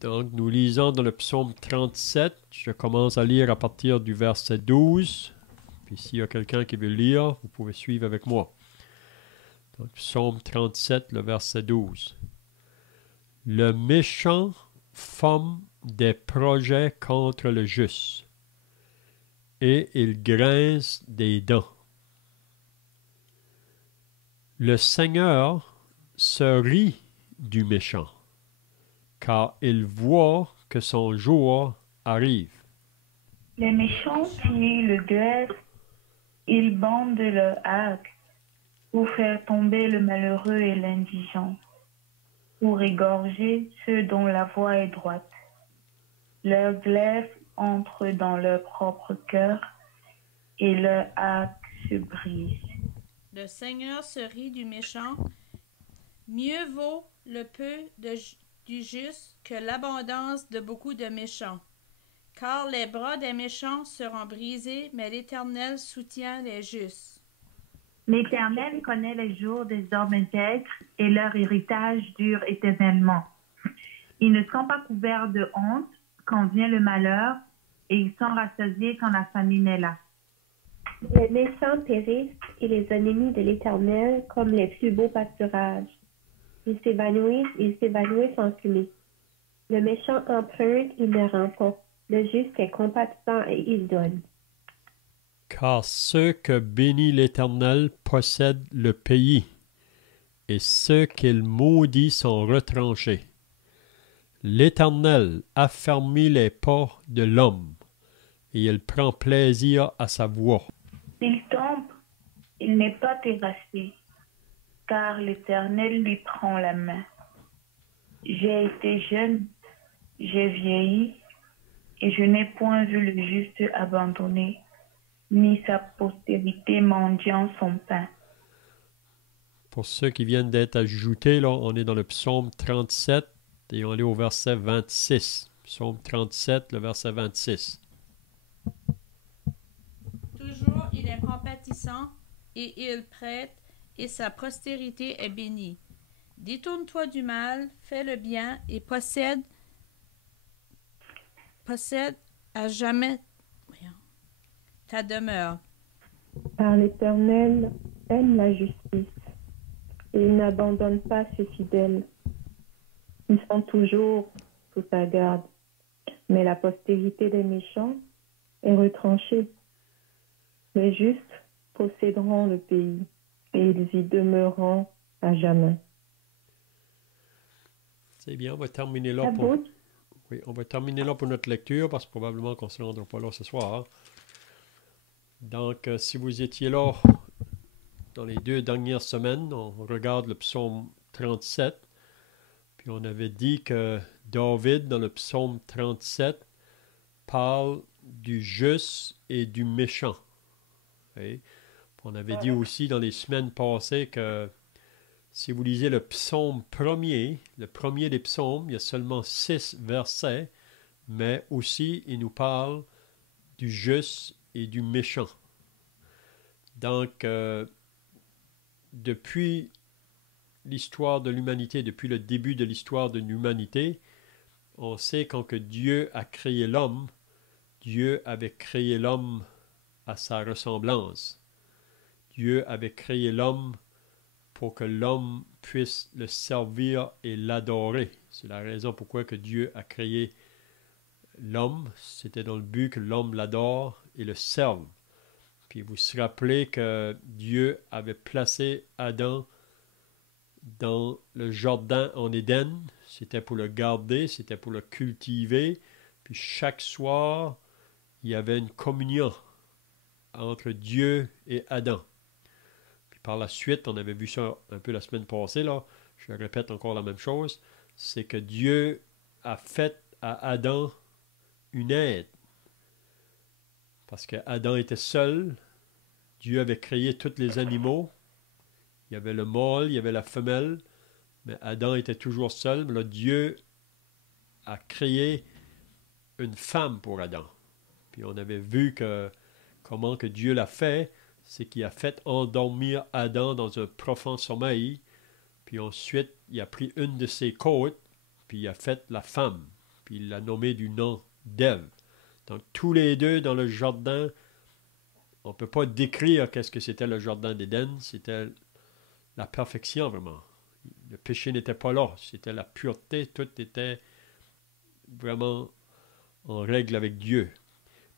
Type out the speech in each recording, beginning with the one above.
Donc, nous lisons dans le psaume 37. Je commence à lire à partir du verset 12. Puis s'il y a quelqu'un qui veut lire, vous pouvez suivre avec moi. Donc, psaume 37, le verset 12. Le méchant forme des projets contre le juste, et il grince des dents. Le Seigneur se rit du méchant, car il voit que son jour arrive. Les méchants tirent le glaive, ils bandent leur arc pour faire tomber le malheureux et l'indigent, pour égorger ceux dont la voie est droite. Leur glaive entre dans leur propre cœur et leur arc se brise. Le Seigneur se rit du méchant. Mieux vaut le peu du juste que l'abondance de beaucoup de méchants. Car les bras des méchants seront brisés, mais l'Éternel soutient les justes. L'Éternel connaît les jours des hommes intègres et leur héritage dure éternellement. Ils ne sont pas couverts de honte quand vient le malheur et ils sont rassasiés quand la famine est là. Les méchants périssent et les ennemis de l'Éternel comme les plus beaux pâturages. Ils s'évanouissent en fumée. Le méchant emprunte, il ne rend pas. Le juste est compatissant et il donne. Car ceux que bénit l'Éternel possèdent le pays, et ceux qu'il maudit sont retranchés. L'Éternel affermit les pas de l'homme, et il prend plaisir à sa voix. S'il tombe, il n'est pas terrassé, car l'Éternel lui prend la main. J'ai été jeune, j'ai vieilli, et je n'ai point vu le juste abandonné, ni sa postérité mendiant son pain. Pour ceux qui viennent d'être ajoutés, là, on est dans le psaume 37 et on est au verset 26. Psaume 37, le verset 26. Toujours il est compatissant et il prête, et sa postérité est bénie. Détourne-toi du mal, fais le bien et possède à jamais ta demeure. Car l'Éternel aime la justice et il n'abandonne pas ses fidèles. Ils sont toujours sous sa garde, mais la postérité des méchants est retranchée. Les justes posséderont le pays et ils y demeureront à jamais. C'est bien, on va terminer là on va terminer là pour notre lecture parce que probablement qu'on ne se rendra pas là ce soir. Hein. Donc, si vous étiez là dans les 2 dernières semaines, on regarde le psaume 37. Puis on avait dit que David, dans le psaume 37, parle du juste et du méchant. Okay? On avait dit aussi dans les semaines passées que si vous lisez le psaume premier, le premier des psaumes, il y a seulement 6 versets, mais aussi il nous parle du juste et du méchant. Donc, depuis l'histoire de l'humanité, depuis le début de l'histoire de l'humanité, on sait quand que Dieu a créé l'homme, Dieu avait créé l'homme à sa ressemblance. Dieu avait créé l'homme pour que l'homme puisse le servir et l'adorer. C'est la raison pourquoi que Dieu a créé l'homme. C'était dans le but que l'homme l'adore et le serve. Puis vous vous rappelez que Dieu avait placé Adam dans le jardin en Éden. C'était pour le garder, c'était pour le cultiver. Puis chaque soir, il y avait une communion entre Dieu et Adam. Puis par la suite, on avait vu ça un peu la semaine passée, là. Je répète encore la même chose. C'est que Dieu a fait à Adam une aide. Parce que Adam était seul. Dieu avait créé tous les animaux. Il y avait le mâle, il y avait la femelle. Mais Adam était toujours seul. Mais là, Dieu a créé une femme pour Adam. Puis on avait vu que comment que Dieu l'a fait, c'est qu'il a fait endormir Adam dans un profond sommeil. Puis ensuite, il a pris une de ses côtes, puis il a fait la femme. puis il l'a nommé du nom d'Ève. Donc, tous les deux dans le jardin, on ne peut pas décrire qu'est-ce que c'était le jardin d'Éden. C'était la perfection, vraiment. Le péché n'était pas là. C'était la pureté. Tout était vraiment en règle avec Dieu.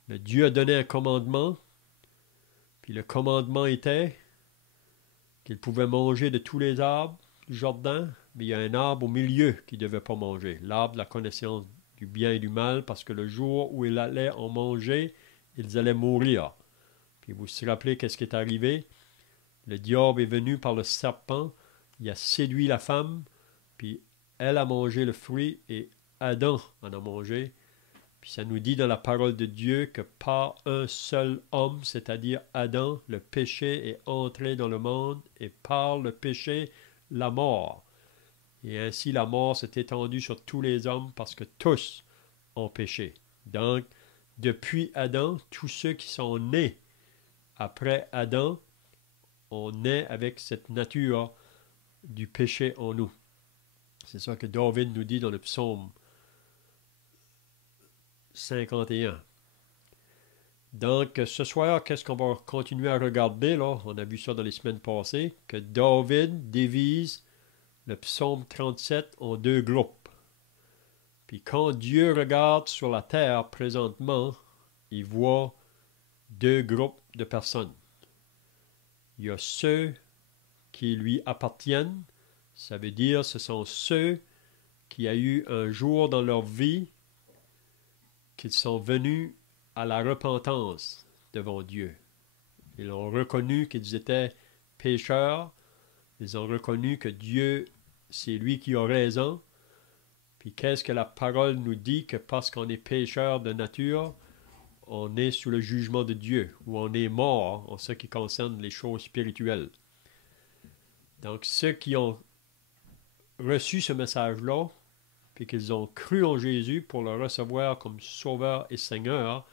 Mais Dieu a donné un commandement, puis le commandement était qu'il pouvait manger de tous les arbres du jardin, mais il y a un arbre au milieu qu'il ne devait pas manger, l'arbre de la connaissance du bien et du mal, parce que le jour où il allait en manger, ils allaient mourir. Puis vous vous rappelez qu'est-ce qui est arrivé? Le diable est venu par le serpent, il a séduit la femme, puis elle a mangé le fruit et Adam en a mangé. Puis ça nous dit dans la parole de Dieu que par un seul homme, c'est-à-dire Adam, le péché est entré dans le monde et par le péché, la mort. Et ainsi la mort s'est étendue sur tous les hommes parce que tous ont péché. Donc, depuis Adam, tous ceux qui sont nés après Adam, on naît avec cette nature du péché en nous. C'est ça que David nous dit dans le psaume 51. Donc, ce soir, qu'est-ce qu'on va continuer à regarder, là? On a vu ça dans les semaines passées, que David divise le psaume 37 en deux groupes. Puis quand Dieu regarde sur la terre présentement, il voit deux groupes de personnes. Il y a ceux qui lui appartiennent, ça veut dire ce sont ceux qui ont eu un jour dans leur vie qu'ils sont venus à la repentance devant Dieu. Ils ont reconnu qu'ils étaient pécheurs, ils ont reconnu que Dieu, c'est lui qui a raison. Puis qu'est-ce que la parole nous dit? Que parce qu'on est pécheur de nature, on est sous le jugement de Dieu, ou on est mort en ce qui concerne les choses spirituelles. Donc ceux qui ont reçu ce message-là, puis qu'ils ont cru en Jésus pour le recevoir comme Sauveur et Seigneur,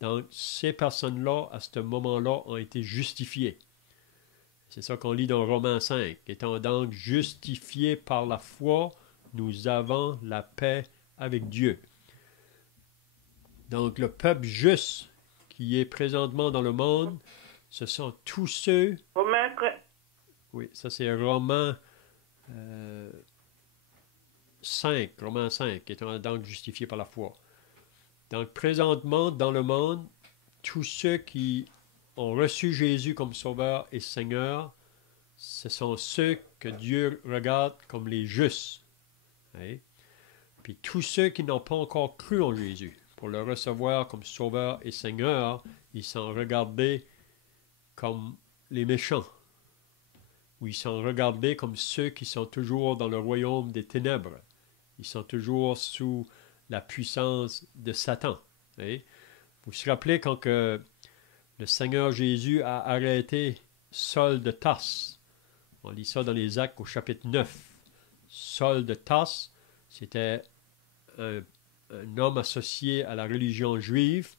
donc ces personnes-là, à ce moment-là, ont été justifiées. C'est ça qu'on lit dans Romains 5. Étant donc justifiés par la foi, nous avons la paix avec Dieu. Donc le peuple juste qui est présentement dans le monde, ce sont tous ceux... Oui, ça c'est Romains 5, Romains 5, étant donc justifiés par la foi. Donc présentement dans le monde, tous ceux qui ont reçu Jésus comme Sauveur et Seigneur, ce sont ceux que Dieu regarde comme les justes. Hein? Puis tous ceux qui n'ont pas encore cru en Jésus, pour le recevoir comme Sauveur et Seigneur, ils sont regardés comme les méchants, ou ils sont regardés comme ceux qui sont toujours dans le royaume des ténèbres. Ils sont toujours sous la puissance de Satan. Hein? Vous vous rappelez quand que le Seigneur Jésus a arrêté Saul de Tarse. On lit ça dans les Actes au chapitre 9. Saul de Tarse, c'était un homme associé à la religion juive,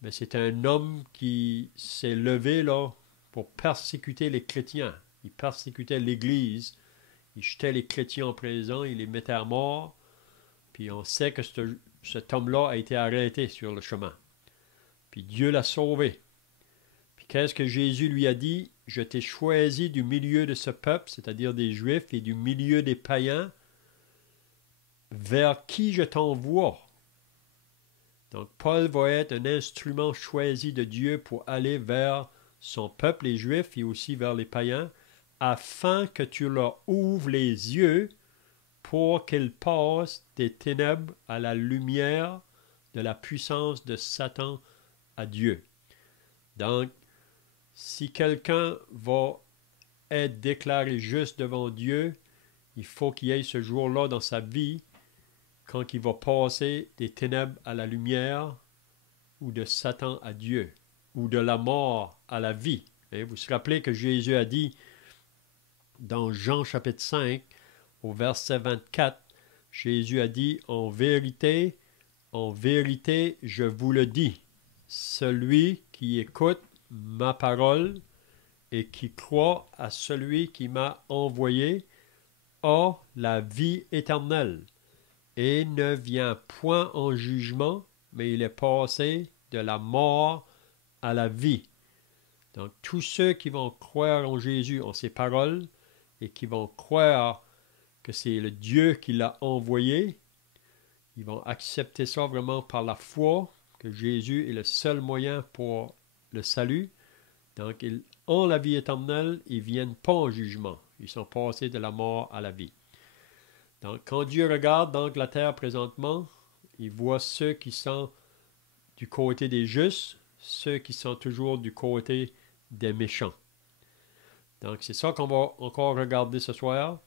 mais c'était un homme qui s'est levé là pour persécuter les chrétiens. Il persécutait l'Église, il jetait les chrétiens en prison, il les mettait à mort, puis on sait que cet homme-là a été arrêté sur le chemin. Puis Dieu l'a sauvé. Puis qu'est-ce que Jésus lui a dit? Je t'ai choisi du milieu de ce peuple, c'est-à-dire des Juifs, et du milieu des païens, vers qui je t'envoie. Donc Paul va être un instrument choisi de Dieu pour aller vers son peuple, les Juifs, et aussi vers les païens, afin que tu leur ouvres les yeux pour qu'ils passent des ténèbres à la lumière de la puissance de Satan à Dieu. Donc, si quelqu'un va être déclaré juste devant Dieu, il faut qu'il y ait ce jour-là dans sa vie, quand il va passer des ténèbres à la lumière, ou de Satan à Dieu, ou de la mort à la vie. Et vous vous rappelez que Jésus a dit dans Jean chapitre 5, au verset 24, Jésus a dit, en vérité, je vous le dis, celui qui écoute ma parole et qui croit à celui qui m'a envoyé a la vie éternelle et ne vient point en jugement, mais il est passé de la mort à la vie. Donc, tous ceux qui vont croire en Jésus, en ses paroles, et qui vont croire que c'est le Dieu qui l'a envoyé, ils vont accepter ça vraiment par la foi, que Jésus est le seul moyen pour le salut. Donc, ils ont la vie éternelle, ils ne viennent pas en jugement. Ils sont passés de la mort à la vie. Donc, quand Dieu regarde dans la terre présentement, il voit ceux qui sont du côté des justes, ceux qui sont toujours du côté des méchants. Donc, c'est ça qu'on va encore regarder ce soir.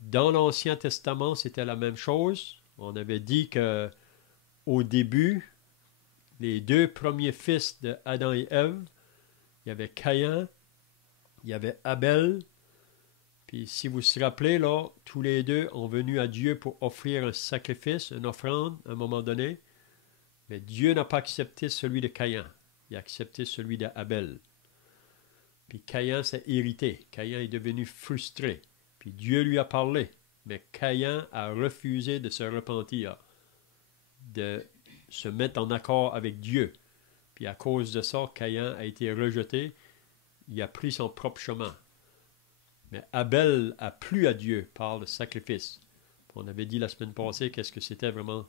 Dans l'Ancien Testament, c'était la même chose. On avait dit que au début, les deux premiers fils de Adam et Ève, il y avait Caïn, il y avait Abel. Puis si vous vous rappelez, là, tous les deux ont venu à Dieu pour offrir un sacrifice, une offrande à un moment donné. Mais Dieu n'a pas accepté celui de Caïn. Il a accepté celui d'Abel. Puis Caïn s'est irrité. Caïn est devenu frustré. Puis Dieu lui a parlé. Mais Caïn a refusé de se repentir, de se mettre en accord avec Dieu. Puis à cause de ça, Caïn a été rejeté. Il a pris son propre chemin. Mais Abel a plu à Dieu par le sacrifice. On avait dit la semaine passée qu'est-ce que c'était vraiment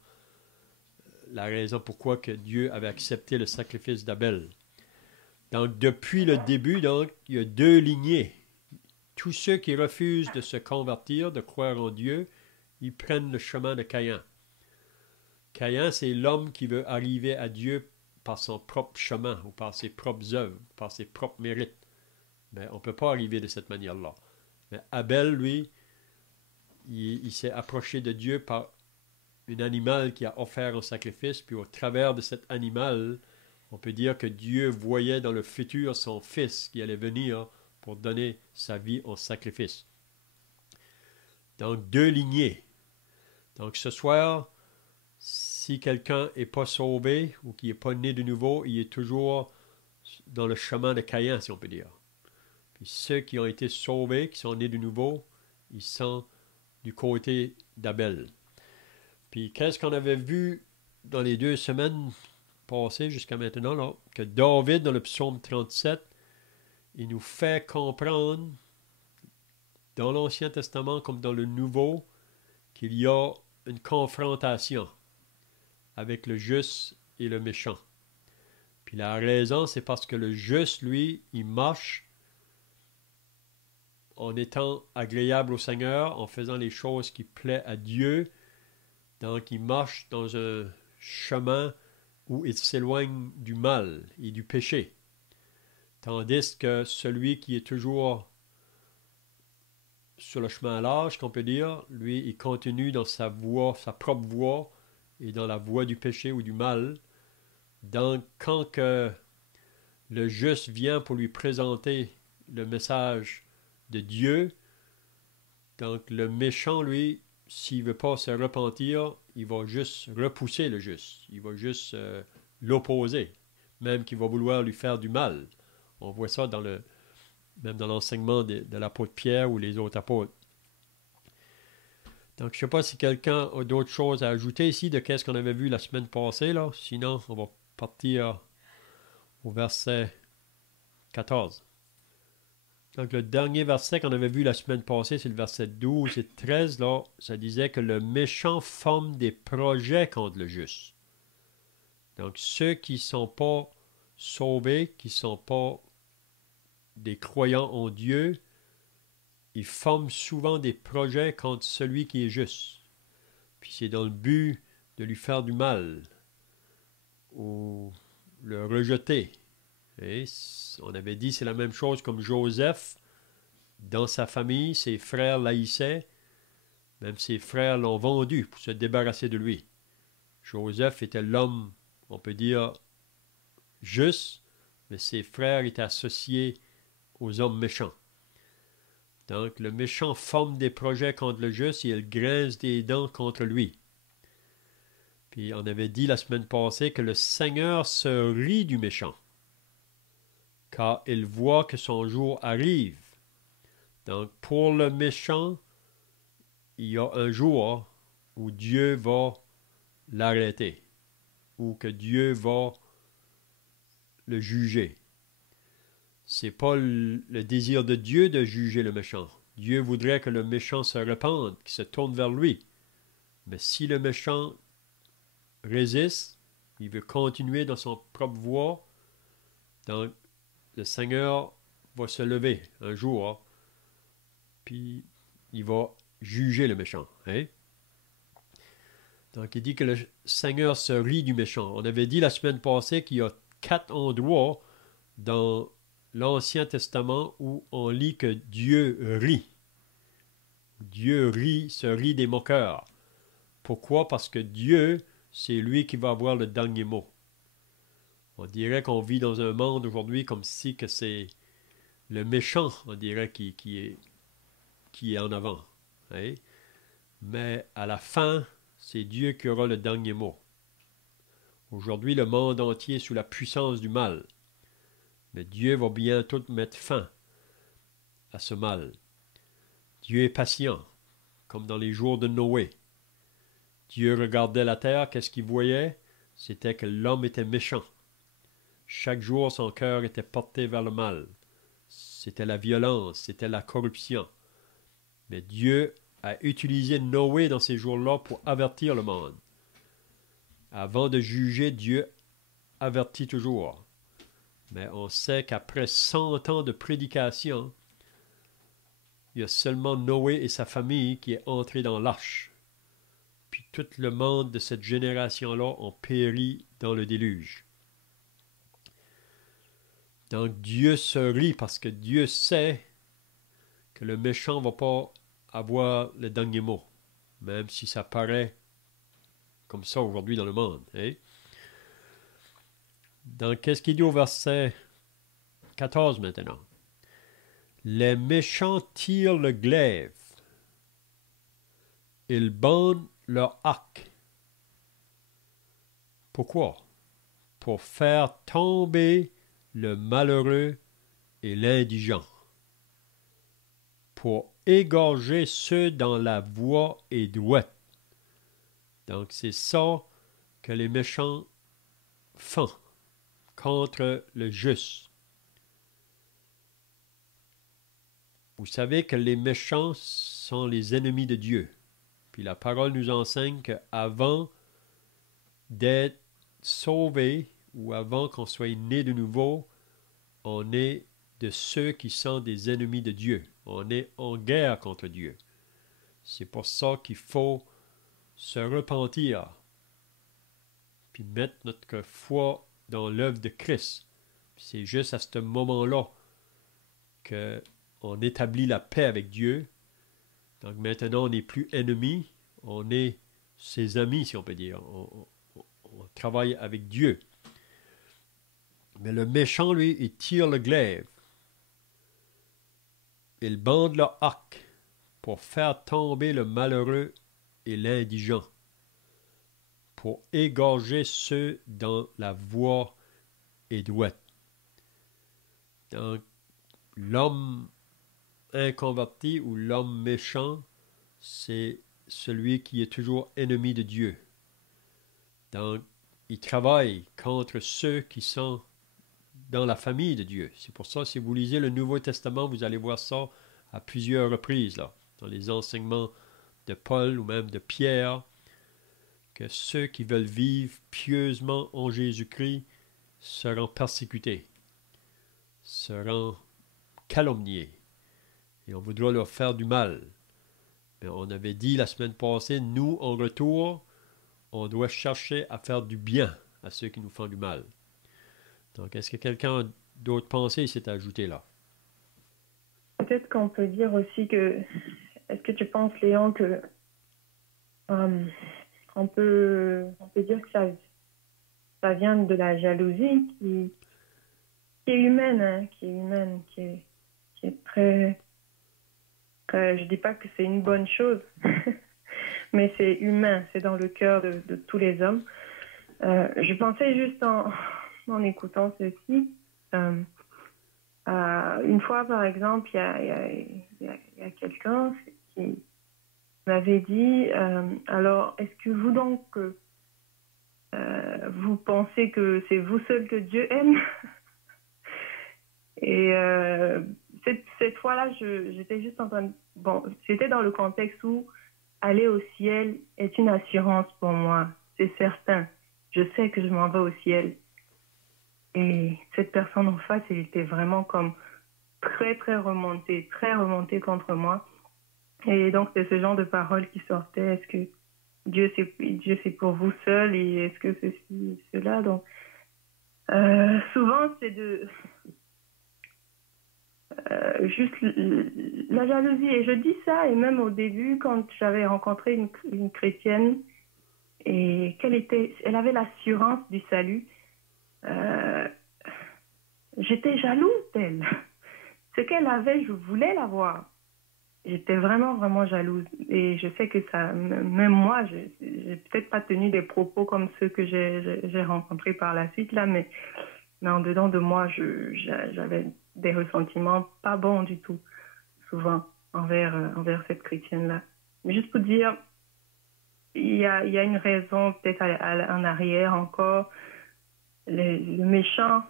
la raison pourquoi que Dieu avait accepté le sacrifice d'Abel. Donc, depuis le début, donc, il y a deux lignées. Tous ceux qui refusent de se convertir, de croire en Dieu, ils prennent le chemin de Caïn. Caïn, c'est l'homme qui veut arriver à Dieu par son propre chemin, ou par ses propres œuvres, par ses propres mérites. Mais on ne peut pas arriver de cette manière-là. Mais Abel, lui, il s'est approché de Dieu par un animal qui a offert un sacrifice, puis au travers de cet animal, on peut dire que Dieu voyait dans le futur son fils qui allait venir pour donner sa vie en sacrifice. Donc, deux lignées. Donc, ce soir, si quelqu'un n'est pas sauvé ou qui n'est pas né de nouveau, il est toujours dans le chemin de Caïn, si on peut dire. Puis ceux qui ont été sauvés, qui sont nés de nouveau, ils sont du côté d'Abel. Puis qu'est-ce qu'on avait vu dans les 2 semaines passées jusqu'à maintenant, là, que David, dans le psaume 37, il nous fait comprendre, dans l'Ancien Testament comme dans le Nouveau, qu'il y a une confrontation avec le juste et le méchant. Puis la raison, c'est parce que le juste, lui, il marche en étant agréable au Seigneur, en faisant les choses qui plaisent à Dieu. Donc, il marche dans un chemin où il s'éloigne du mal et du péché. Tandis que celui qui est toujours sur le chemin large, qu'on peut dire, lui, il continue dans sa voie, sa propre voie, et dans la voie du péché ou du mal. Donc, quand que le juste vient pour lui présenter le message de Dieu, donc le méchant, lui, s'il ne veut pas se repentir, il va juste repousser le juste. Il va juste l'opposer, même qu'il va vouloir lui faire du mal. On voit ça même dans l'enseignement de l'apôtre Pierre ou les autres apôtres. Donc, je ne sais pas si quelqu'un a d'autres choses à ajouter ici de ce qu'on avait vu la semaine passée, là. Sinon, on va partir au verset 14. Donc, le dernier verset qu'on avait vu la semaine passée, c'est le verset 12 et 13. Là, ça disait que le méchant forme des projets contre le juste. Donc, ceux qui ne sont pas sauvés, qui ne sont pas des croyants en Dieu, ils forment souvent des projets contre celui qui est juste. Puis c'est dans le but de lui faire du mal ou le rejeter. Et on avait dit c'est la même chose comme Joseph. Dans sa famille, ses frères l'haïssaient. Même ses frères l'ont vendu pour se débarrasser de lui. Joseph était l'homme, on peut dire, juste, mais ses frères étaient associés aux hommes méchants. Donc, le méchant forme des projets contre le juste et il grince des dents contre lui. Puis, on avait dit la semaine passée que le Seigneur se rit du méchant, car il voit que son jour arrive. Donc, pour le méchant, il y a un jour où Dieu va l'arrêter, ou que Dieu va le juger. C'est pas le désir de Dieu de juger le méchant. Dieu voudrait que le méchant se repente, qu'il se tourne vers lui. Mais si le méchant résiste, il veut continuer dans son propre voie, donc le Seigneur va se lever un jour, puis il va juger le méchant. Hein? Donc il dit que le Seigneur se rit du méchant. On avait dit la semaine passée qu'il y a 4 endroits dans l'Ancien Testament où on lit que Dieu rit. Dieu rit, se rit des moqueurs. Pourquoi? Parce que Dieu, c'est lui qui va avoir le dernier mot. On dirait qu'on vit dans un monde aujourd'hui comme si que c'est le méchant, on dirait, qui est en avant. Hein? Mais à la fin, c'est Dieu qui aura le dernier mot. Aujourd'hui, le monde entier est sous la puissance du mal. Mais Dieu va bientôt mettre fin à ce mal. Dieu est patient, comme dans les jours de Noé. Dieu regardait la terre, qu'est-ce qu'il voyait? C'était que l'homme était méchant. Chaque jour, son cœur était porté vers le mal. C'était la violence, c'était la corruption. Mais Dieu a utilisé Noé dans ces jours-là pour avertir le monde. Avant de juger, Dieu avertit toujours. Mais on sait qu'après 100 ans de prédication, il y a seulement Noé et sa famille qui est entré dans l'arche. Puis tout le monde de cette génération-là ont péri dans le déluge. Donc Dieu se rit parce que Dieu sait que le méchant ne va pas avoir le dernier mot, même si ça paraît comme ça aujourd'hui dans le monde. Hein? Donc, qu'est-ce qu'il dit au verset 14 maintenant? Les méchants tirent le glaive. Ils bandent leur arc. Pourquoi? Pour faire tomber le malheureux et l'indigent. Pour égorger ceux dans la voie étroite. Donc, c'est ça que les méchants font contre le juste. Vous savez que les méchants sont les ennemis de Dieu. Puis la parole nous enseigne qu'avant d'être sauvé ou avant qu'on soit né de nouveau, on est de ceux qui sont des ennemis de Dieu. On est en guerre contre Dieu. C'est pour ça qu'il faut se repentir puis mettre notre foi dans l'œuvre de Christ. C'est juste à ce moment-là qu'on établit la paix avec Dieu. Donc maintenant, on n'est plus ennemis, on est ses amis, si on peut dire. On travaille avec Dieu. Mais le méchant, lui, il tire le glaive. Il bande leur arc pour faire tomber le malheureux et l'indigent, pour égorger ceux dans la voie étroite. Donc, l'homme inconverti ou l'homme méchant, c'est celui qui est toujours ennemi de Dieu. Donc, il travaille contre ceux qui sont dans la famille de Dieu. C'est pour ça, si vous lisez le Nouveau Testament, vous allez voir ça à plusieurs reprises, là, dans les enseignements de Paul ou même de Pierre, que ceux qui veulent vivre pieusement en Jésus-Christ seront persécutés, seront calomniés, et on voudra leur faire du mal. Mais on avait dit la semaine passée, nous, en retour, on doit chercher à faire du bien à ceux qui nous font du mal. Donc, est-ce que quelqu'un a d'autres pensées s'est ajouté là? Peut-être qu'on peut dire aussi que, est-ce que tu penses, Léon, que on peut dire que ça vient de la jalousie qui est humaine, hein, qui est très... je dis pas que c'est une bonne chose, mais c'est humain, c'est dans le cœur de tous les hommes. Je pensais juste en écoutant ceci, une fois par exemple, il y a quelqu'un m'avait dit, alors, est-ce que vous donc, vous pensez que c'est vous seul que Dieu aime? Et cette fois-là, j'étais juste en train de... Bon, c'était dans le contexte où aller au ciel est une assurance pour moi, c'est certain. Je sais que je m'en vais au ciel. Et cette personne en face, elle était vraiment comme très remontée contre moi. Et donc, c'est ce genre de paroles qui sortaient. Est-ce que Dieu, c'est pour vous seul et est-ce que ceci, cela? Donc, souvent, c'est de... juste la jalousie. Et je dis ça, et même au début, quand j'avais rencontré une chrétienne, et elle avait l'assurance du salut, j'étais jalouse d'elle. Ce qu'elle avait, je voulais l'avoir. J'étais vraiment jalouse. Et je sais que ça, même moi, j'ai peut-être pas tenu des propos comme ceux que j'ai rencontrés par la suite, là, mais en dedans de moi, j'avais des ressentiments pas bons du tout, souvent, envers cette chrétienne-là. Mais juste pour dire, il y a une raison peut-être en arrière encore. Le méchant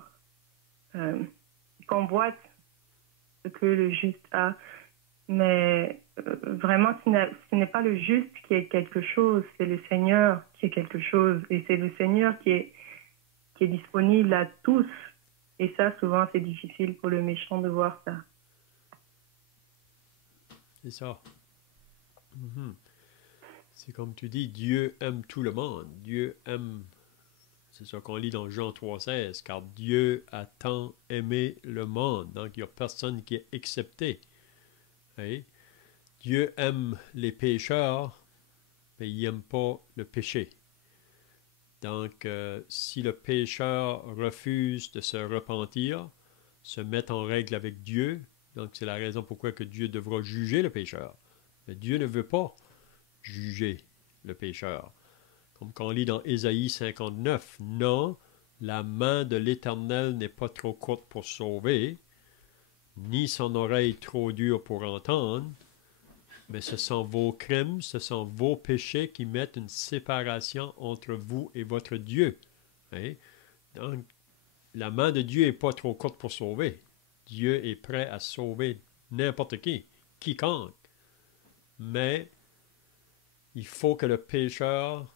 convoite ce que le juste a, mais vraiment, ce n'est pas le juste qui est quelque chose, c'est le Seigneur qui est quelque chose, et c'est le Seigneur qui est disponible à tous. Et ça, souvent, c'est difficile pour le méchant de voir ça. C'est ça. Mm-hmm. C'est comme tu dis, Dieu aime tout le monde. Dieu aime, c'est ça qu'on lit dans Jean 3,16, car Dieu a tant aimé le monde. Donc, il n'y a personne qui est excepté. Hein? Dieu aime les pécheurs, mais il n'aime pas le péché. Donc, si le pécheur refuse de se repentir, se mettre en règle avec Dieu, donc c'est la raison pourquoi que Dieu devra juger le pécheur. Mais Dieu ne veut pas juger le pécheur. Comme quand on lit dans Ésaïe 59, « Non, la main de l'Éternel n'est pas trop courte pour sauver, ni son oreille trop dure pour entendre, mais ce sont vos crimes, ce sont vos péchés qui mettent une séparation entre vous et votre Dieu. » Hein? Donc, la main de Dieu n'est pas trop courte pour sauver. Dieu est prêt à sauver n'importe qui, quiconque. Mais il faut que le pécheur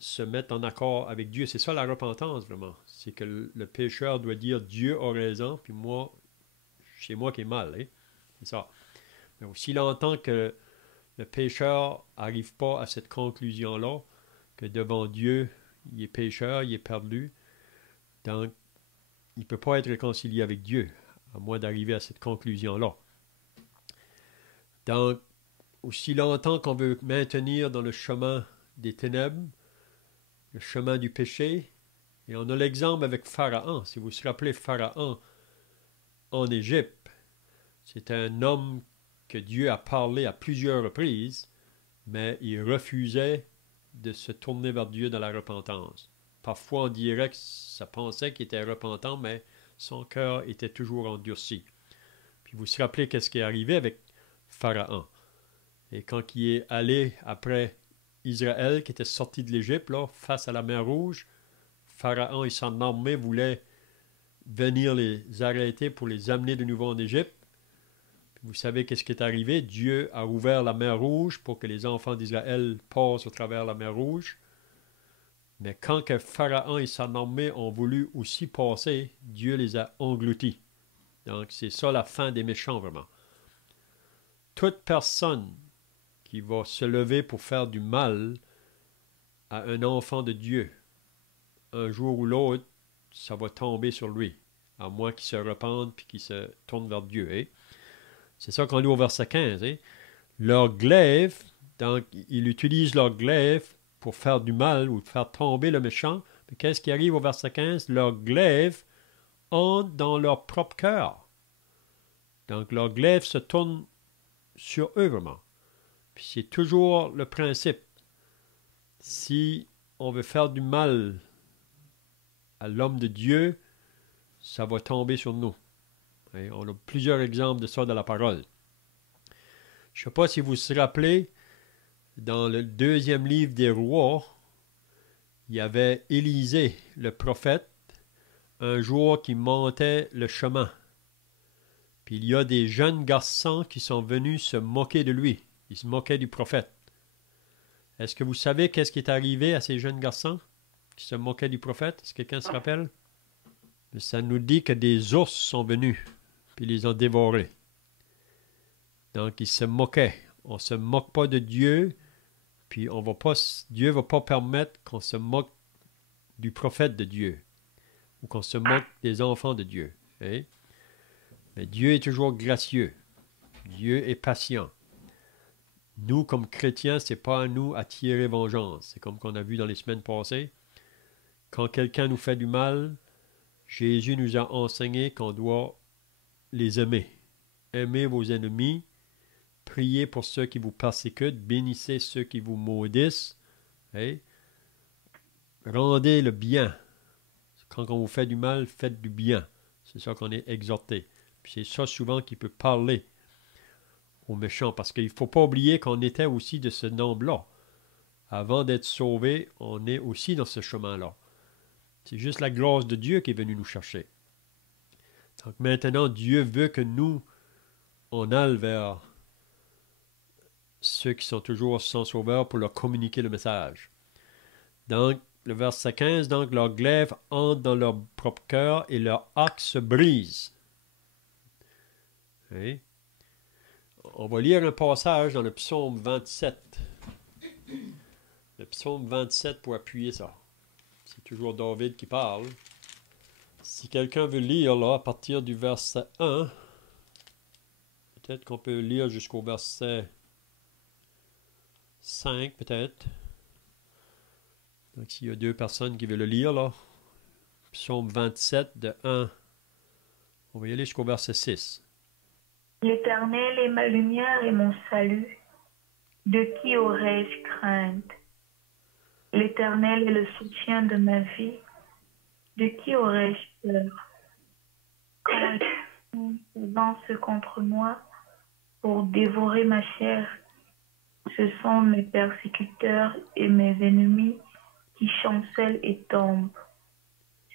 se mette en accord avec Dieu. C'est ça la repentance, vraiment. C'est que le pécheur doit dire Dieu a raison, puis moi, c'est moi qui ai mal. Hein? C'est ça. Mais s'il entend que le pécheur n'arrive pas à cette conclusion-là, que devant Dieu, il est pécheur, il est perdu, donc il ne peut pas être réconcilié avec Dieu, à moins d'arriver à cette conclusion-là. Donc, aussi longtemps qu'on veut maintenir dans le chemin des ténèbres, le chemin du péché, et on a l'exemple avec Pharaon. Si vous vous rappelez Pharaon en Égypte, c'est un homme que Dieu a parlé à plusieurs reprises, mais il refusait de se tourner vers Dieu dans la repentance. Parfois, on dirait que ça pensait qu'il était repentant, mais son cœur était toujours endurci. Puis vous vous rappelez qu'est-ce qui est arrivé avec Pharaon. Et quand il est allé après Israël, qui était sorti de l'Égypte, là, face à la mer Rouge, Pharaon et son armée voulaient venir les arrêter pour les amener de nouveau en Égypte. Vous savez qu'est-ce qui est arrivé? Dieu a ouvert la mer Rouge pour que les enfants d'Israël passent au travers la mer Rouge. Mais quand que Pharaon et son armée ont voulu aussi passer, Dieu les a engloutis. Donc c'est ça la fin des méchants, vraiment. Toute personne qui va se lever pour faire du mal à un enfant de Dieu, un jour ou l'autre, ça va tomber sur lui, à moins qu'il se repente puis qu'il se tourne vers Dieu. Hein? C'est ça qu'on lit au verset 15. Hein? Leur glaive, donc ils utilisent leur glaive pour faire du mal ou faire tomber le méchant. Mais qu'est-ce qui arrive au verset 15? Leur glaive entre dans leur propre cœur. Donc leur glaive se tourne sur eux vraiment. Puis c'est toujours le principe. Si on veut faire du mal à l'homme de Dieu, ça va tomber sur nous. Et on a plusieurs exemples de ça dans la parole. Je ne sais pas si vous vous rappelez, dans le deuxième livre des rois, il y avait Élisée, le prophète, un jour qui montait le chemin. Puis il y a des jeunes garçons qui sont venus se moquer de lui. Ils se moquaient du prophète. Est-ce que vous savez qu'est-ce qui est arrivé à ces jeunes garçons qui se moquaient du prophète? Est-ce que quelqu'un se rappelle? Ça nous dit que des ours sont venus, puis ils les ont dévorés. Donc ils se moquaient. On ne se moque pas de Dieu, puis Dieu ne va pas permettre qu'on se moque du prophète de Dieu, ou qu'on se moque des enfants de Dieu. Hein? Mais Dieu est toujours gracieux. Dieu est patient. Nous, comme chrétiens, ce n'est pas à nous à tirer vengeance. C'est comme qu'on a vu dans les semaines passées. Quand quelqu'un nous fait du mal, Jésus nous a enseigné qu'on doit les aimer. Aimez vos ennemis, priez pour ceux qui vous persécutent, bénissez ceux qui vous maudissent. Hein? Rendez le bien. Quand on vous fait du mal, faites du bien. C'est ça qu'on est exhorté. Puis c'est ça souvent qui peut parler aux méchants, parce qu'il ne faut pas oublier qu'on était aussi de ce nombre-là. Avant d'être sauvés, on est aussi dans ce chemin-là. C'est juste la grâce de Dieu qui est venue nous chercher. Donc maintenant, Dieu veut que nous, on aille vers ceux qui sont toujours sans sauveur pour leur communiquer le message. Donc, le verset 15, donc leur glaive entre dans leur propre cœur et leur arc se brise. Oui. On va lire un passage dans le psaume 27. Le psaume 27 pour appuyer ça. C'est toujours David qui parle. Si quelqu'un veut lire là, à partir du verset 1, peut-être qu'on peut lire jusqu'au verset 5, peut-être. Donc s'il y a deux personnes qui veulent le lire là, psaume 27 de 1, on va y aller jusqu'au verset 6. L'Éternel est ma lumière et mon salut. De qui aurais-je crainte? L'Éternel est le soutien de ma vie. De qui aurais-je peur? Quand ils s'avancent contre moi pour dévorer ma chair, ce sont mes persécuteurs et mes ennemis qui chancellent et tombent.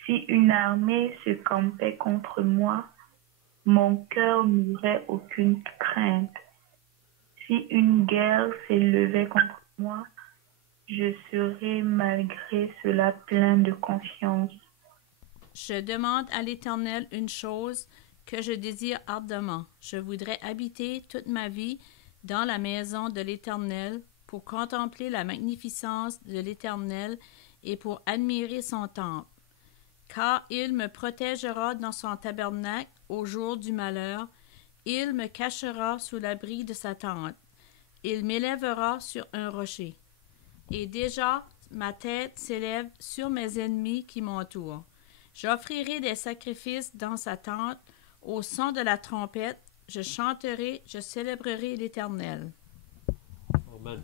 Si une armée se campait contre moi, mon cœur n'aurait aucune crainte. Si une guerre s'élevait contre moi, je serais malgré cela plein de confiance. Je demande à l'Éternel une chose que je désire ardemment. Je voudrais habiter toute ma vie dans la maison de l'Éternel pour contempler la magnificence de l'Éternel et pour admirer son temple. Car il me protégera dans son tabernacle au jour du malheur. Il me cachera sous l'abri de sa tente. Il m'élèvera sur un rocher. Et déjà, ma tête s'élève sur mes ennemis qui m'entourent. J'offrirai des sacrifices dans sa tente. Au son de la trompette, je chanterai, je célébrerai l'Éternel. Amen.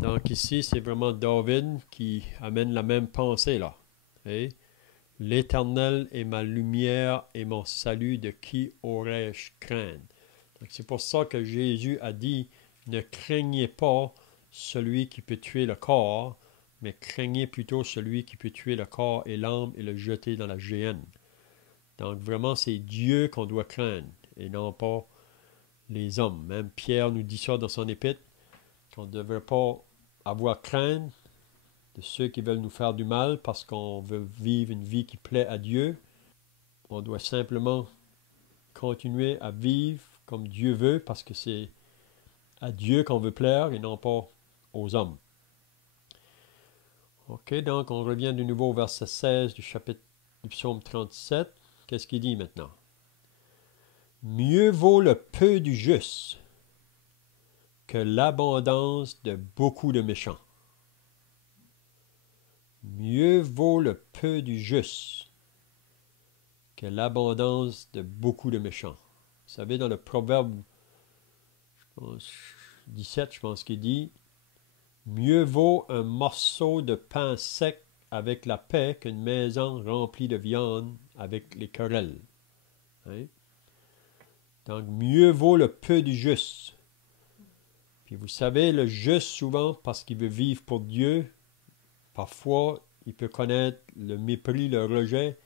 Donc ici, c'est vraiment David qui amène la même pensée là. Et l'Éternel est ma lumière et mon salut, de qui aurais-je craindre? Donc c'est pour ça que Jésus a dit, ne craignez pas celui qui peut tuer le corps, mais craignez plutôt celui qui peut tuer le corps et l'âme et le jeter dans la géhenne. Donc vraiment, c'est Dieu qu'on doit craindre et non pas les hommes. Même Pierre nous dit ça dans son épître, qu'on ne devrait pas avoir crainte de ceux qui veulent nous faire du mal parce qu'on veut vivre une vie qui plaît à Dieu. On doit simplement continuer à vivre comme Dieu veut parce que c'est à Dieu qu'on veut plaire et non pas aux hommes. Ok, donc on revient de nouveau au verset 16 du chapitre du psaume 37. Qu'est-ce qu'il dit maintenant? Mieux vaut le peu du juste que l'abondance de beaucoup de méchants. Mieux vaut le peu du juste que l'abondance de beaucoup de méchants. Vous savez, dans le proverbe 17, je pense qu'il dit, mieux vaut un morceau de pain sec avec la paix qu'une maison remplie de viande avec les querelles. Hein? Donc, mieux vaut le peu du juste Puis vous savez, le juste, souvent, parce qu'il veut vivre pour Dieu, parfois, il peut connaître le mépris, le rejet.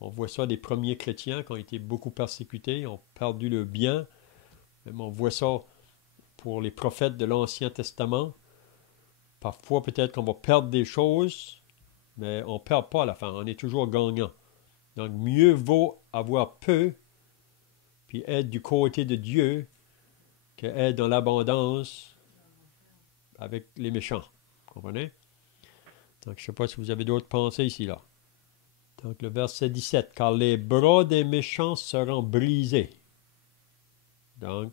On voit ça des premiers chrétiens qui ont été beaucoup persécutés, ont perdu le bien. Même on voit ça pour les prophètes de l'Ancien Testament. Parfois, peut-être qu'on va perdre des choses, mais on ne perd pas à la fin. On est toujours gagnant. Donc, mieux vaut avoir peu, puis être du côté de Dieu, que être dans l'abondance avec les méchants. Vous comprenez? Donc, je ne sais pas si vous avez d'autres pensées ici, là. Donc, le verset 17. Car les bras des méchants seront brisés. Donc,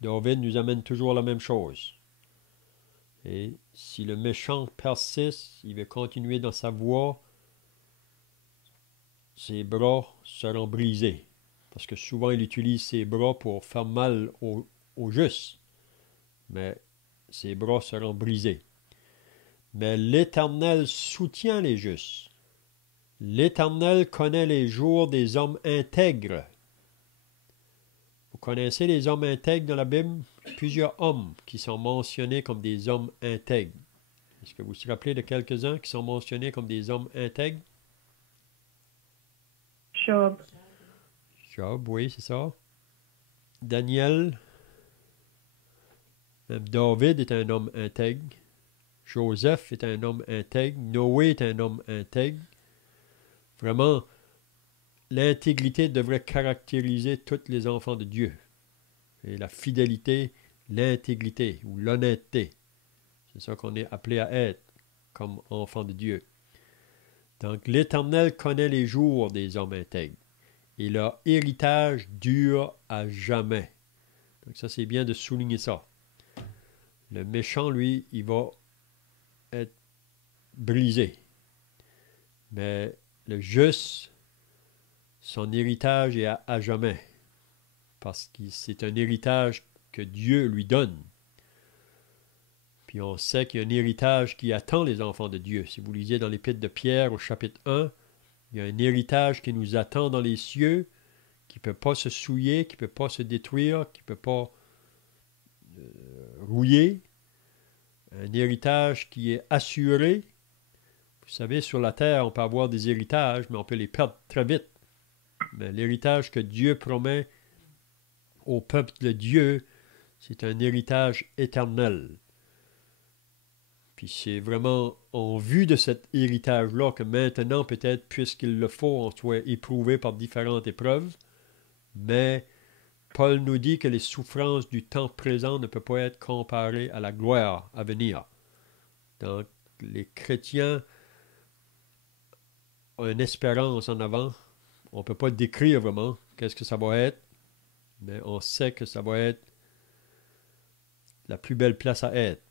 David nous amène toujours la même chose. Et si le méchant persiste, il veut continuer dans sa voie, ses bras seront brisés. Parce que souvent, il utilise ses bras pour faire mal aux justes. Mais ses bras seront brisés. Mais l'Éternel soutient les justes. L'Éternel connaît les jours des hommes intègres. Vous connaissez les hommes intègres dans la Bible? Plusieurs hommes qui sont mentionnés comme des hommes intègres. Est-ce que vous vous rappelez de quelques-uns qui sont mentionnés comme des hommes intègres? Job, Job, oui, c'est ça. Daniel. Même David est un homme intègre. Joseph est un homme intègre. Noé est un homme intègre. Vraiment, l'intégrité devrait caractériser tous les enfants de Dieu. Et la fidélité, l'intégrité ou l'honnêteté. C'est ça qu'on est appelé à être comme enfants de Dieu. Donc, l'Éternel connaît les jours des hommes intègres. Et leur héritage dure à jamais. Donc, ça, c'est bien de souligner ça. Le méchant, lui, il va être brisé. Mais le juste, son héritage est à jamais. Parce que c'est un héritage que Dieu lui donne. Puis on sait qu'il y a un héritage qui attend les enfants de Dieu. Si vous lisez dans l'Épître de Pierre au chapitre 1, il y a un héritage qui nous attend dans les cieux, qui ne peut pas se souiller, qui ne peut pas se détruire, qui ne peut pas rouiller. Un héritage qui est assuré. Vous savez, sur la terre, on peut avoir des héritages, mais on peut les perdre très vite. Mais l'héritage que Dieu promet au peuple de Dieu, c'est un héritage éternel. Puis c'est vraiment en vue de cet héritage-là que maintenant, peut-être, puisqu'il le faut, on soit éprouvé par différentes épreuves. Mais Paul nous dit que les souffrances du temps présent ne peuvent pas être comparées à la gloire à venir. Donc, les chrétiens ont une espérance en avant. On ne peut pas décrire vraiment qu'est-ce que ça va être, mais on sait que ça va être la plus belle place à être.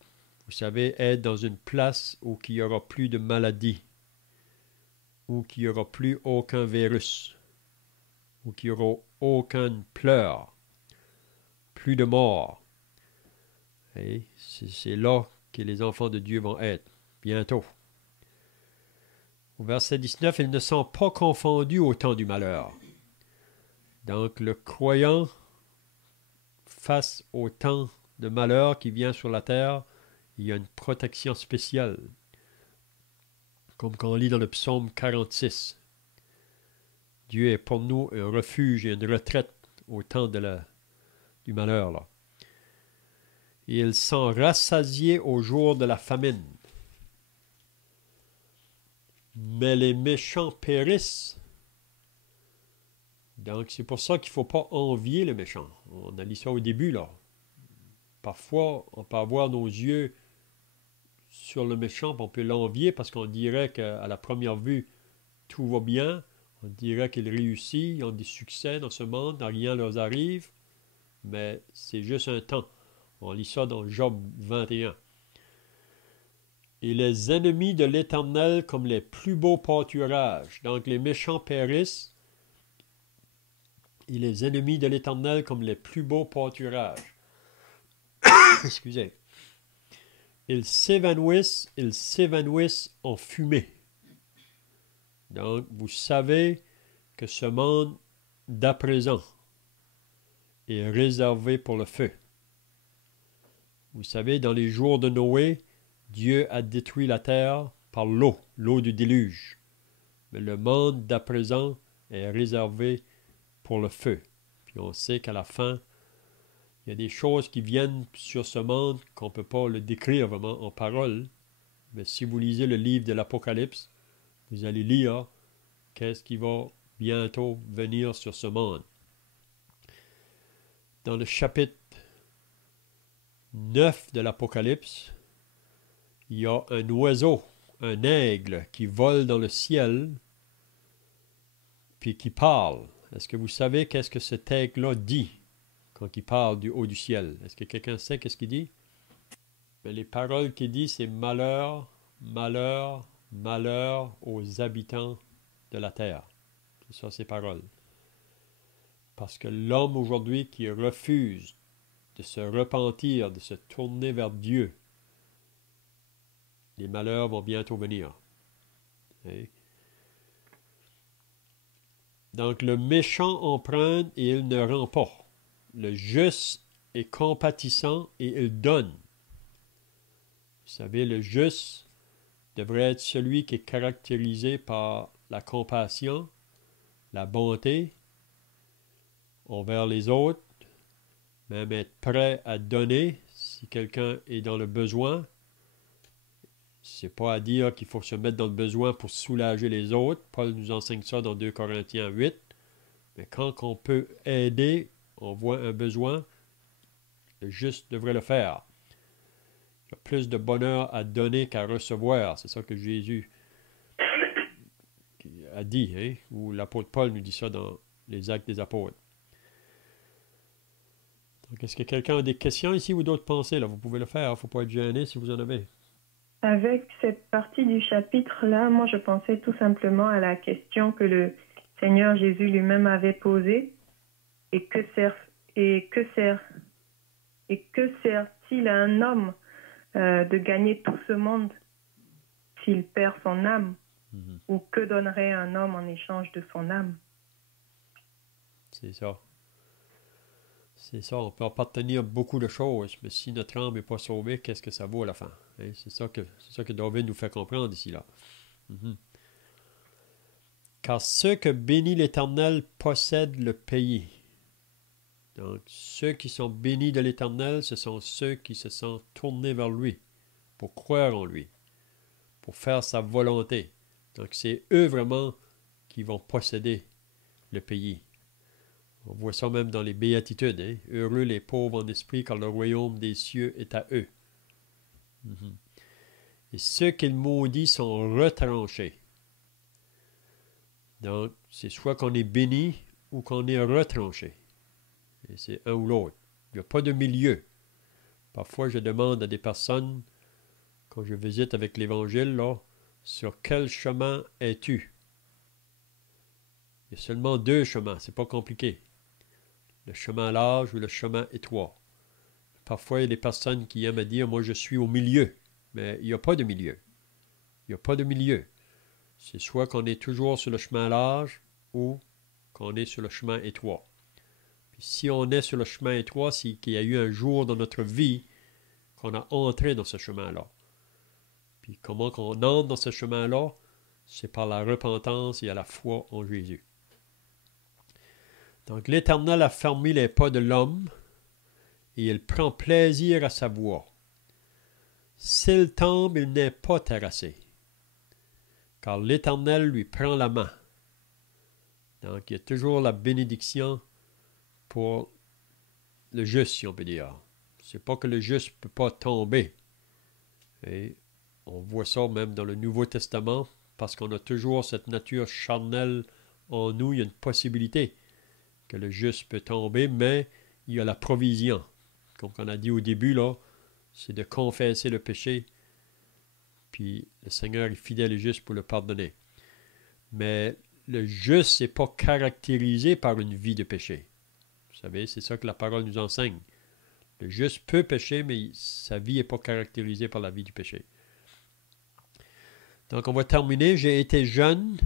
Vous savez, être dans une place où il n'y aura plus de maladie, où il n'y aura plus aucun virus, où il n'y aura aucun pleur, plus de mort. Et c'est là que les enfants de Dieu vont être, bientôt. Au verset 19, ils ne sont pas confondus au temps du malheur. Donc, le croyant, face au temps de malheur qui vient sur la terre, il y a une protection spéciale. Comme quand on lit dans le psaume 46. Dieu est pour nous un refuge et une retraite au temps du malheur. Là. Et ils sont rassasiés au jour de la famine. Mais les méchants périssent. Donc, c'est pour ça qu'il ne faut pas envier les méchants. On a lu ça au début, là. Parfois, on peut avoir nos yeux sur le méchant, on peut l'envier parce qu'on dirait qu'à la première vue, tout va bien. On dirait qu'ils réussissent, ils ont des succès dans ce monde, rien ne leur arrive. Mais c'est juste un temps. On lit ça dans Job 21. Et les ennemis de l'Éternel comme les plus beaux pâturages. Donc les méchants périssent. Et les ennemis de l'Éternel comme les plus beaux pâturages. Excusez. Ils s'évanouissent en fumée. Donc, vous savez que ce monde d'à présent est réservé pour le feu. Vous savez, dans les jours de Noé, Dieu a détruit la terre par l'eau du déluge. Mais le monde d'à présent est réservé pour le feu. Puis on sait qu'à la fin, il y a des choses qui viennent sur ce monde qu'on ne peut pas le décrire vraiment en paroles. Mais si vous lisez le livre de l'Apocalypse, vous allez lire qu'est-ce qui va bientôt venir sur ce monde. Dans le chapitre 9 de l'Apocalypse, il y a un oiseau, un aigle qui vole dans le ciel puis qui parle. Est-ce que vous savez qu'est-ce que cet aigle-là dit quand il parle du haut du ciel? Est-ce que quelqu'un sait qu'est-ce qu'il dit? Mais les paroles qu'il dit, c'est malheur, malheur, malheur aux habitants de la terre. C'est ça, ces paroles. Parce que l'homme aujourd'hui qui refuse de se repentir, de se tourner vers Dieu, les malheurs vont bientôt venir. Et donc le méchant emprunte et il ne rend pas. Le juste est compatissant et il donne. Vous savez, le juste devrait être celui qui est caractérisé par la compassion, la bonté envers les autres, même être prêt à donner si quelqu'un est dans le besoin. C'est pas à dire qu'il faut se mettre dans le besoin pour soulager les autres. Paul nous enseigne ça dans 2 Corinthiens 8. Mais quand on peut aider, on voit un besoin, le juste devrait le faire. Il y a plus de bonheur à donner qu'à recevoir. C'est ça que Jésus a dit, hein? Ou l'apôtre Paul nous dit ça dans les Actes des Apôtres. Donc, est-ce que quelqu'un a des questions ici ou d'autres pensées? Là, vous pouvez le faire, il ne faut pas être gêné si vous en avez. Avec cette partie du chapitre-là, moi je pensais tout simplement à la question que le Seigneur Jésus lui-même avait posée. Et que sert-il à un homme de gagner tout ce monde s'il perd son âme? Ou que donnerait un homme en échange de son âme? C'est ça. C'est ça, on peut appartenir beaucoup de choses, mais si notre âme n'est pas sauvée, qu'est-ce que ça vaut à la fin? Hein? C'est ça que David nous fait comprendre ici, là. Car ceux que bénit l'Éternel possèdent le pays. Donc, ceux qui sont bénis de l'Éternel, ce sont ceux qui se sont tournés vers lui, pour croire en lui, pour faire sa volonté. Donc, c'est eux vraiment qui vont posséder le pays. On voit ça même dans les béatitudes. Hein? Heureux les pauvres en esprit, car le royaume des cieux est à eux. Et ceux qu'il maudit sont retranchés. Donc, c'est soit qu'on est béni ou qu'on est retranché. Et c'est un ou l'autre. Il n'y a pas de milieu. Parfois, je demande à des personnes, quand je visite avec l'Évangile, là, sur quel chemin es-tu? Il y a seulement 2 chemins, c'est pas compliqué. Le chemin large ou le chemin étroit. Parfois, il y a des personnes qui aiment à dire, moi je suis au milieu. Mais il n'y a pas de milieu. Il n'y a pas de milieu. C'est soit qu'on est toujours sur le chemin large ou qu'on est sur le chemin étroit. Puis si on est sur le chemin étroit, c'est qu'il y a eu un jour dans notre vie qu'on a entré dans ce chemin-là. Puis comment qu'on entre dans ce chemin-là? C'est par la repentance et à la foi en Jésus. Donc l'Éternel a fermé les pas de l'homme et il prend plaisir à sa voix. S'il tombe, il n'est pas terrassé, car l'Éternel lui prend la main. Donc il y a toujours la bénédiction pour le juste, si on peut dire. C'est pas que le juste ne peut pas tomber. Et on voit ça même dans le Nouveau Testament, parce qu'on a toujours cette nature charnelle en nous. Il y a une possibilité que le juste peut tomber, mais il y a la provision. Comme on a dit au début, là, c'est de confesser le péché, puis le Seigneur est fidèle et juste pour le pardonner. Mais le juste n'est pas caractérisé par une vie de péché. Vous savez, c'est ça que la parole nous enseigne. Le juste peut pécher, mais sa vie n'est pas caractérisée par la vie du péché. Donc, on va terminer. J'ai été jeune,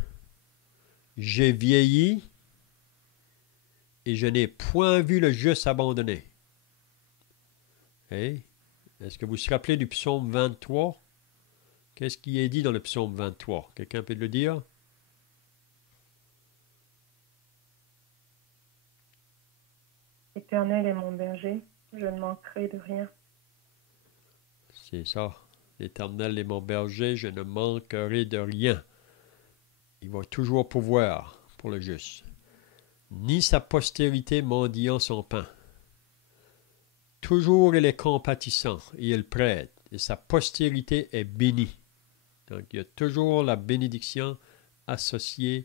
j'ai vieilli, et je n'ai point vu le juste abandonné. Hey? Est-ce que vous vous rappelez du psaume 23? Qu'est-ce qui est dit dans le psaume 23? Quelqu'un peut le dire? L'Éternel est mon berger, je ne manquerai de rien. C'est ça. L'Éternel est mon berger, je ne manquerai de rien. Il va toujours pourvoir pour le juste. Ni sa postérité mendiant son pain. Toujours il est compatissant et il prête, et sa postérité est bénie. Donc il y a toujours la bénédiction associée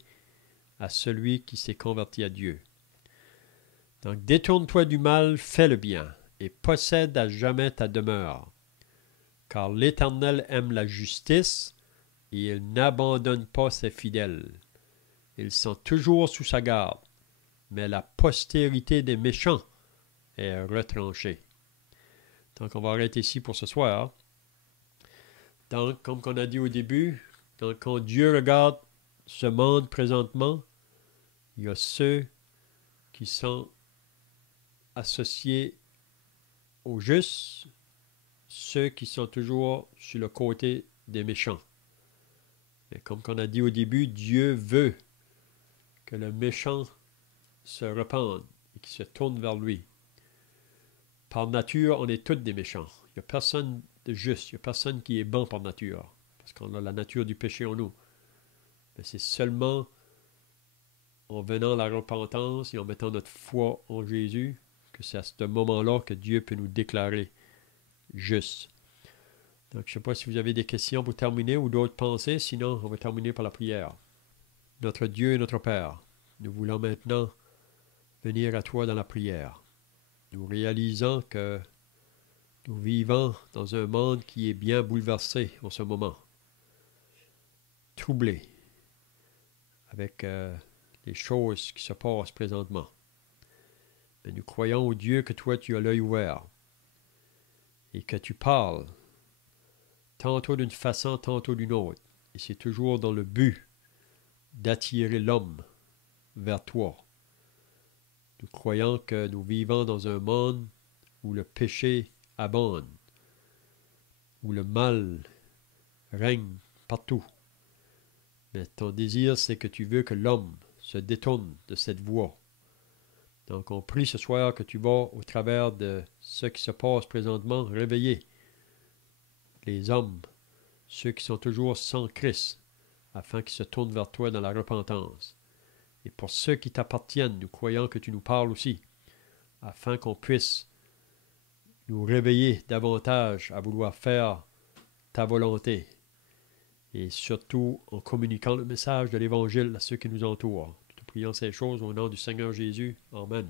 à celui qui s'est converti à Dieu. Donc détourne-toi du mal, fais le bien, et possède à jamais ta demeure. Car l'Éternel aime la justice, et il n'abandonne pas ses fidèles. Ils sont toujours sous sa garde, mais la postérité des méchants est retranchée. Donc on va arrêter ici pour ce soir. Donc, comme on a dit au début, donc, quand Dieu regarde ce monde présentement, il y a ceux qui sont associés aux justes, ceux qui sont toujours sur le côté des méchants. Mais comme on a dit au début, Dieu veut que le méchant se repente et qu'il se tourne vers lui. Par nature, on est tous des méchants. Il n'y a personne de juste, il n'y a personne qui est bon par nature, parce qu'on a la nature du péché en nous. Mais c'est seulement en venant à la repentance et en mettant notre foi en Jésus que c'est à ce moment-là que Dieu peut nous déclarer justes. Donc, je ne sais pas si vous avez des questions pour terminer ou d'autres pensées, sinon on va terminer par la prière. Notre Dieu et notre Père, nous voulons maintenant venir à toi dans la prière. Nous réalisons que nous vivons dans un monde qui est bien bouleversé en ce moment, troublé avec les choses qui se passent présentement. Mais nous croyons au Dieu que toi tu as l'œil ouvert et que tu parles tantôt d'une façon, tantôt d'une autre. Et c'est toujours dans le but d'attirer l'homme vers toi. Nous croyons que nous vivons dans un monde où le péché abonde, où le mal règne partout. Mais ton désir, c'est que tu veux que l'homme se détourne de cette voie. Donc on prie ce soir que tu vas, au travers de ce qui se passe présentement, réveiller les hommes, ceux qui sont toujours sans Christ, afin qu'ils se tournent vers toi dans la repentance. Et pour ceux qui t'appartiennent, nous croyons que tu nous parles aussi, afin qu'on puisse nous réveiller davantage à vouloir faire ta volonté, et surtout en communiquant le message de l'Évangile à ceux qui nous entourent. Nous te prions ces choses au nom du Seigneur Jésus. Amen.